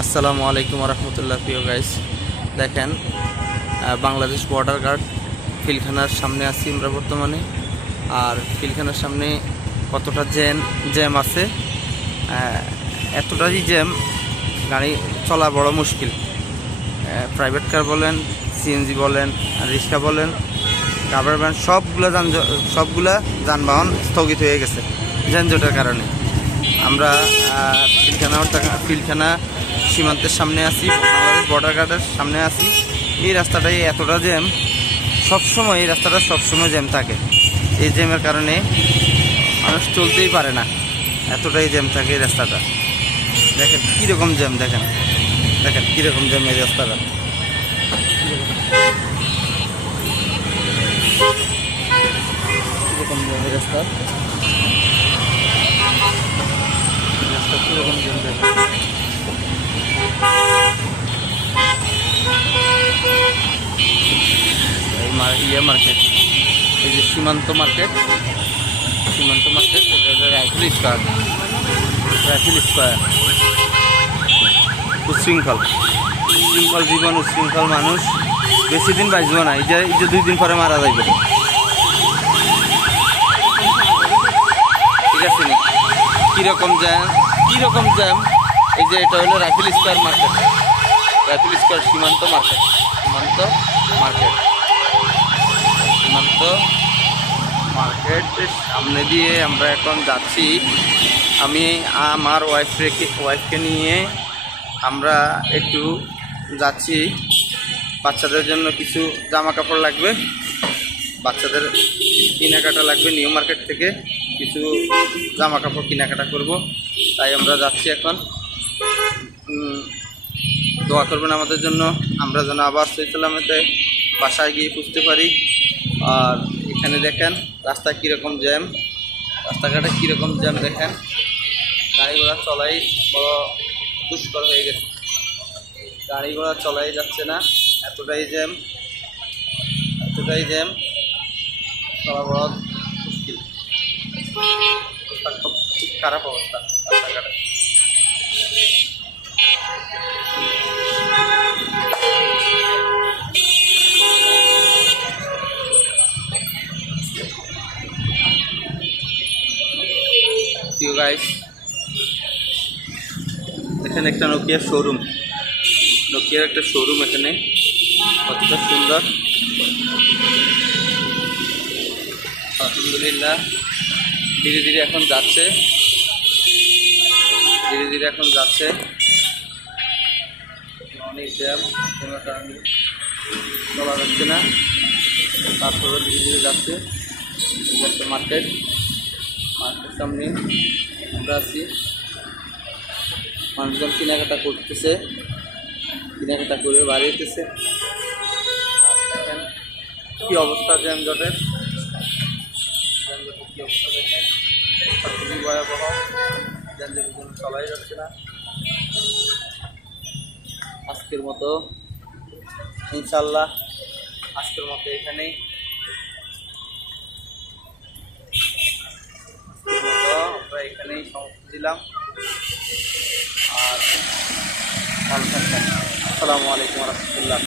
আসসালামু আলাইকুম রহমতুল্লাহ প্রিয় গাইস দেখেন বাংলাদেশ বর্ডার গার্ড ফিলখানার সামনে আছি আমরা বর্তমানে। আর ফিলখানার সামনে কতটা জ্যাম জ্যাম আছে? এতটাই জ্যাম গাড়ি চলা বড় মুশকিল। প্রাইভেট কার বলেন সিএনজি বলেন রিক্সা বলেন কাভার ভ্যান সবগুলো যান সবগুলা যানবাহন স্থগিত হয়ে গেছে। যানজটের কারণে। আমরা আহ, পিলখানা পিলখানা সীমান্তের সামনে আসি বাংলাদেশ বর্ডার গার্ডের সামনে আছি। এই রাস্তাটাই এতটা জ্যাম, সবসময় এই রাস্তাটা সবসময় জ্যাম থাকে। এই জ্যামের কারণে মানুষ চলতেই পারে না। এতটাই জ্যাম থাকে এই রাস্তাটা। দেখেন, কীরকম জ্যাম, দেখেন। দেখেন, কীরকম জ্যাম এই রাস্তাটা কীরকম জ্যাম এই রাস্তা রাস্তা কীরকম জ্যাম দেখেন এই মার- ইয়ে মার্কেট এই যে সীমান্ত মার্কেট সীমান্ত মার্কেট এটা রাইফেল স্কোয়ার। Rifle square. উশৃঙ্খল উশৃঙ্খল জীবন উশৃঙ্খল মানুষ। বেশি দিন বাঁচব না, এই যে এই যে দুই দিন পরে মারা যাইব। ঠিক আছে নি? কীরকম জ্যাম কীরকম জ্যাম এই যে এটা হলো rifle square market rifle square Shimanto market Shimanto market Shimanto মার্কেটের সামনে দিয়ে আমরা এখন যাচ্ছি। আমি আমার ওয়াইফ রেখে ওয়াইফকে নিয়ে আমরা একটু যাচ্ছি। বাচ্চাদের জন্য কিছু জামা কাপড় লাগবে। বাচ্চাদের কেনাকাটা লাগবে নিউ মার্কেট থেকে। কিছু জামা কাপড় কেনাকাটা করব। তাই আমরা যাচ্ছি এখন। দোয়া করবেন আমাদের জন্য। আমরা যেন আবার সৈসালামেতে বাসায় গিয়ে পুষতে পারি। আর এখানে দেখেন রাস্তা কীরকম জ্যাম, রাস্তাঘাটে কীরকম জ্যাম দেখেন। গাড়ি ঘোড়া চলাই বড় দুষ্কর হয়ে গেছে। গাড়ি ঘোড়া চলাই যাচ্ছে না, এতটাই জ্যাম এতটাই জ্যাম, চলা বড় মুশকিল। খুব খারাপ অবস্থা রাস্তাঘাটে। গাইস এখানে একটা নোকিয়ার শোরুম নোকিয়ার একটা শোরুম এখানে। কতটা সুন্দর। আলহামদুলিল্লাহ। ধীরে ধীরে এখন যাচ্ছে। ধীরে ধীরে এখন যাচ্ছে। অনেক জ্যাম কোনো কারণে চলা যাচ্ছে না। তারপরে ধীরে ধীরে যাচ্ছে। একটা মার্কেট মার্কেটের সামনে। আমরা আছি। মানুষজন কেনাকাটা করতেছে। কেনাকাটা করে বাড়ি যেতেছে আর দেখেন কি অবস্থা যানজটের? যানজটের কি অবস্থা যাচ্ছে না। আজকের মতো ইনশাল্লাহ আজকের মতো এখানেই আজকের মতো আমরা এখানেই সমাপ্ত দিলাম। আর ভালো থাকবেন। আসসালামু আলাইকুম রহমতুল্লাহ।